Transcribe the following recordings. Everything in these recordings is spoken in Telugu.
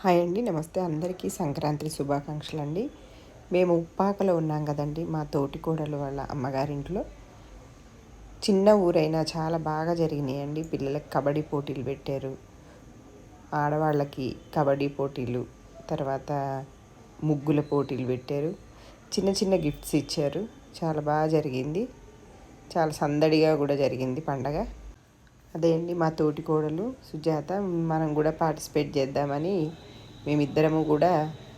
హాయ్ అండి నమస్తే. అందరికీ సంక్రాంతి శుభాకాంక్షలు అండి మేము ఉప్పాకలో ఉన్నాం కదండి మా తోటికోడలు వాళ్ళ అమ్మగారింట్లో. చిన్న ఊరైనా చాలా బాగా జరిగినాయండి. పిల్లలకి కబడ్డీ పోటీలు పెట్టారు. ఆడవాళ్ళకి కబడ్డీ పోటీలు తర్వాత ముగ్గుల పోటీలు పెట్టారు. చిన్న చిన్న గిఫ్ట్స్ ఇచ్చారు. చాలా బాగా జరిగింది. చాలా సందడిగా కూడా జరిగింది పండగ. అదే అండి మా తోటి కోడలు సుజాత మనం కూడా పార్టిసిపేట్ చేద్దామని మేమిద్దరము కూడా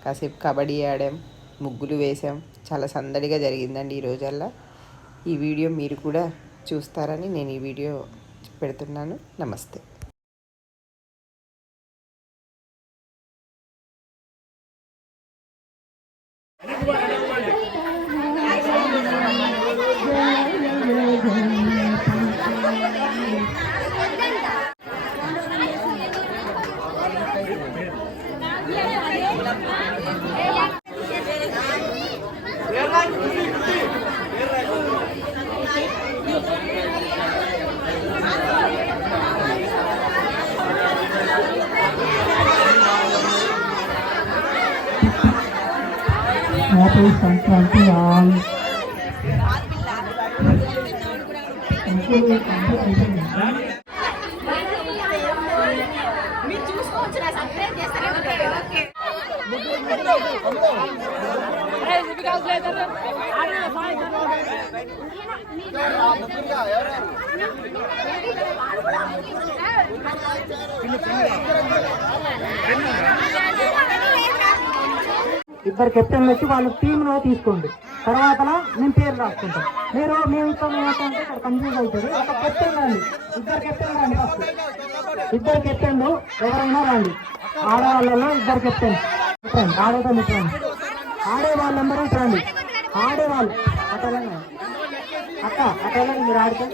కాసేపు కబడ్డీ ఆడాం ముగ్గులు వేసాం చాలా సందడిగా జరిగిందండి ఈ రోజల్లా. ఈ వీడియో మీరు కూడా చూస్తారని నేను ఈ వీడియో పెడుతున్నాను. నమస్తే. హ్యాపీ సంక్రాంతి ఆల్ మీరు ఇద్దరు కెప్టెన్ వచ్చి వాళ్ళు టీంలో తీసుకోండి. తర్వాత మేము పేరు రాసుకుంటాం మీరు మేము ఇస్తాం ఏమంటే ఇక్కడ కన్ఫ్యూజ్ అవుతుంది. ఒక కెప్టెన్ రండి. ఇద్దరు కెప్టెన్ రండి ఫస్ట్ ఇద్దరు కెప్టెన్లు ఎవరైనా రండి. ఆడవాళ్ళలో ఇద్దరు కెప్టెన్ ఆడేతో ముట్టండి ఆడే వాళ్ళందరూ రండి. ఆడేవాళ్ళు. అటలంగా అక్క అటలో మీరు ఆడితే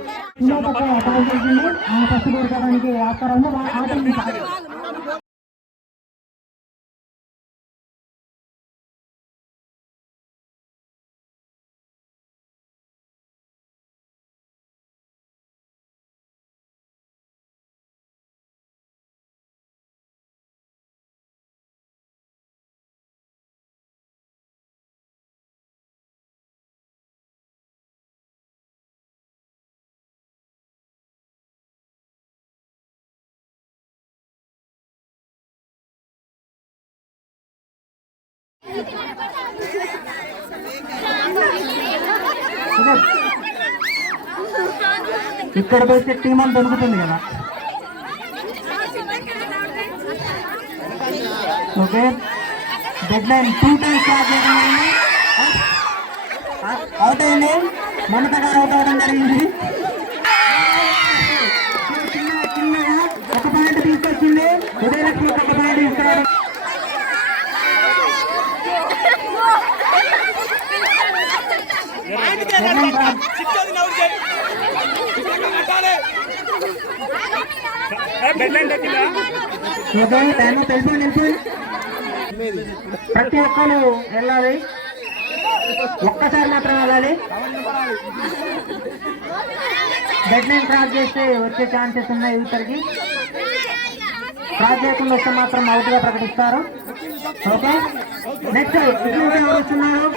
ఆ పసుపు కొడుకోవడానికి ఆడతారని ఇక్కడ పోతే టీం అని దొరుకుతుంది కదా. Okay. Dead line two times start చేయడం జరిగింది. అవుట్ అయింది. మమత గారు అవుట్ అవడం జరిగింది. చిన్న చిన్నగా ఒక పాయింట్ తీసుకొచ్చింది. ఉదయలక్ష్మి ఒక పాయింట్ తీసుకురావడం ప్రతి ఒక్కరు వెళ్ళాలి. ఒక్కసారి మాత్రం వెళ్ళాలి. డెడ్ లైన్ క్రాస్ చేస్తే వచ్చే ఛాన్సెస్ ఉన్నాయి ఇతరికి క్రాస్ చేయకుండా వస్తే మాత్రం అవుట్గా ప్రకటిస్తారు. ఓకే నెక్స్ట్ ఎవరు వస్తున్నారు?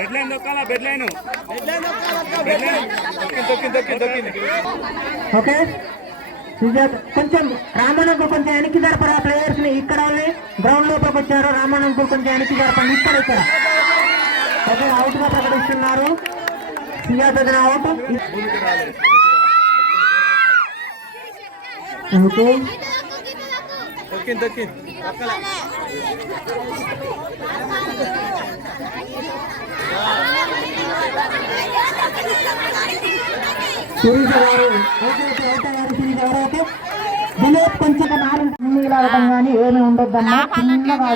బెడ్ లైన్ దొక్కాలా బెడ్ లైన్ ఓకే. కొంచెం రామానంకు కొంచెం వెనక్కి జరపరా ప్లేయర్స్ని? ఇక్కడ వాళ్ళని గ్రౌండ్ లోపలికి వచ్చారు. రామానంకు కొంచెం వెనక్కి జరపండి. ఇక్కడ ఇక్కడ ఓకే అవుట్గా ప్రకటిస్తున్నారు. వదిన అవుట్ ఓకే. దొక్కింది దొక్కింది గారు కొంచెం నీళ్ళు ఆడటం కానీ ఏమి ఉండొద్దమ్మా చిన్నగా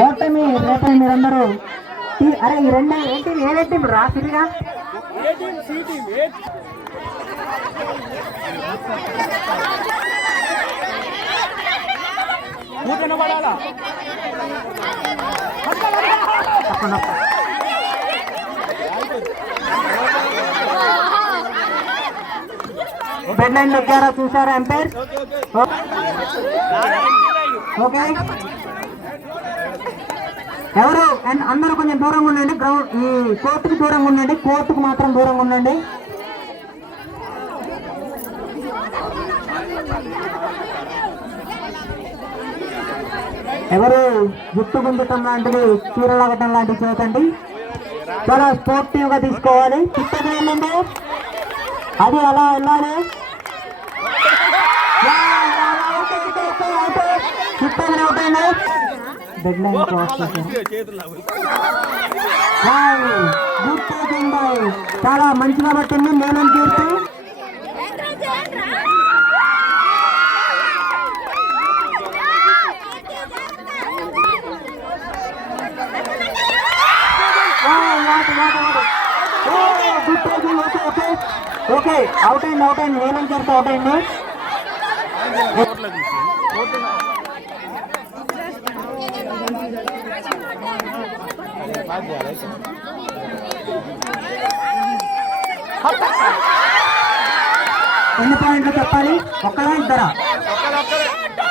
ఓటమి రేపటి మీరందరూ. అరే ఈ రెండు ఏంటి టీం రా సిరిగా తప్పకుండా డెడ్ లైన్ దగ్గర చూసారా ఎంపైర్ ఓకే. ఎవరు? అందరూ కొంచెం దూరంగా ఉండండి. గ్రౌండ్ ఈ కోర్టుకు దూరంగా ఉండండి. కోర్టుకు మాత్రం దూరంగా ఉండండి. ఎవరు జుట్టు గుంజటం లాంటివి చీరలాగటం లాంటివి చేయకండి. చాలా స్పోర్టివ్గా తీసుకోవాలి. చిత్తగా వెళ్ళండి అది అలా వెళ్ళాలి? చిత్తగా అవుతాయండి డెడ్ లైన్ క్రాస్ చాలా మంచిగా పట్టింది. మేనం చేస్తే ఓకే ఓకే అవుట్ అయింది అవుట్ అయింది వేలం చేస్తే అవుట్ అయింది ఎన్ని పాయింట్లు చెప్పాలి ఒక్కలా ఇద్దరా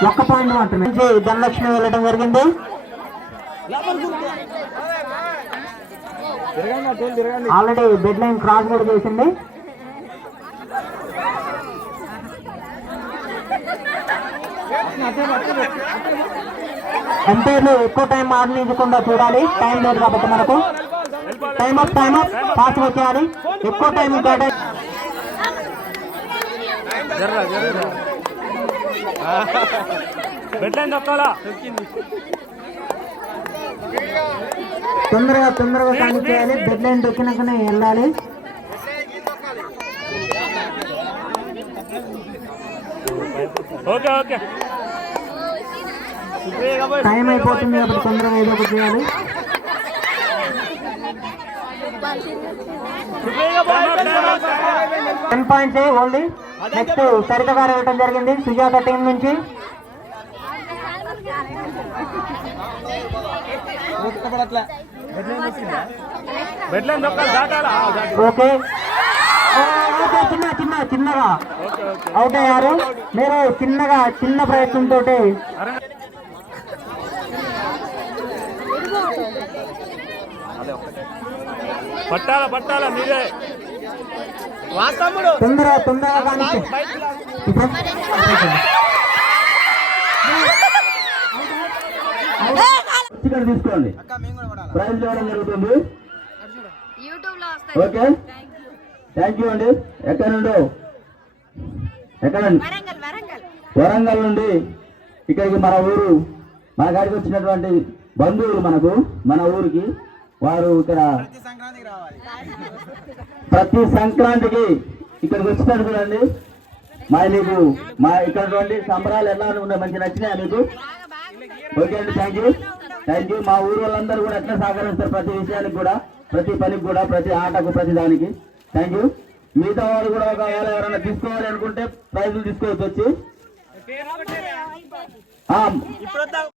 ఒక్క పాయింట్ మాత్రమే ధనలక్ష్మి వెళ్ళడం జరిగింది ఆల్రెడీ బెడ్ లైన్ క్రాస్ కూడా చేసింది. ఎంపైర్లు ఎక్కువ టైం ఆడనించకుండా చూడాలి. టైం లేదు కాబట్టి మనకు. Time up time up fast వచ్చేయాలి. ఎక్కువ టైం జర్రా తొందరగా తొందరగా కానీ చేయాలి. డెడ్ లైన్ దొక్కినాకనే వెళ్ళాలి టైం అయిపోతుంది కాబట్టి తొందరగా ఏదో ఒకటి చేయాలి. Ten points only. Next Saritha garu ఇవ్వడం జరిగింది. సుజాత టీం నుంచి బెడ్ లైన్ తొక్కాలి దాటాలా ఆ, దాటి. ఓకే. ఆ, ఓకే చిన్న చిన్న చిన్నగా. ఓకే ఓకే అవుట్ అయ్యారు మీరు చిన్నగా చిన్న ప్రయత్నంతో పట్టాలా పట్టాలా మీరే. తొందరగా తొందరగా ఇక్కడ తీసుకోండి. ప్రైజ్ ఇవ్వడం జరుగుతుంది. యూట్యూబ్లో ఓకే థ్యాంక్ యూ అండి. ఎక్కడ నుండి? ఎక్కడ? వరంగల్ నుండి ఇక్కడికి మన ఊరు మన కాడికి వచ్చినటువంటి బంధువులు మనకు మన ఊరికి వారు ఇక్కడ ప్రతి సంక్రాంతికి ఇక్కడికి వచ్చినట్టు చూడండి. మా నీకు మా ఇక్కడ సంబరాలు ఎలా ఉన్నాయి మంచి నచ్చినాయా నీకు ఓకే అండి థ్యాంక్ యూ థ్యాంక్ యూ మా ఊరు వాళ్ళందరూ కూడా ఎట్లా సహకరిస్తారు ప్రతి విషయానికి కూడా ప్రతి పనికి కూడా ప్రతి ఆటకు ప్రతి దానికి. థ్యాంక్ యూ మిగతా వాళ్ళు కూడా ఒకవేళ ఎవరైనా తీసుకోవాలి అనుకుంటే ప్రైజులు తీసుకోవచ్చు వచ్చి. ఆ,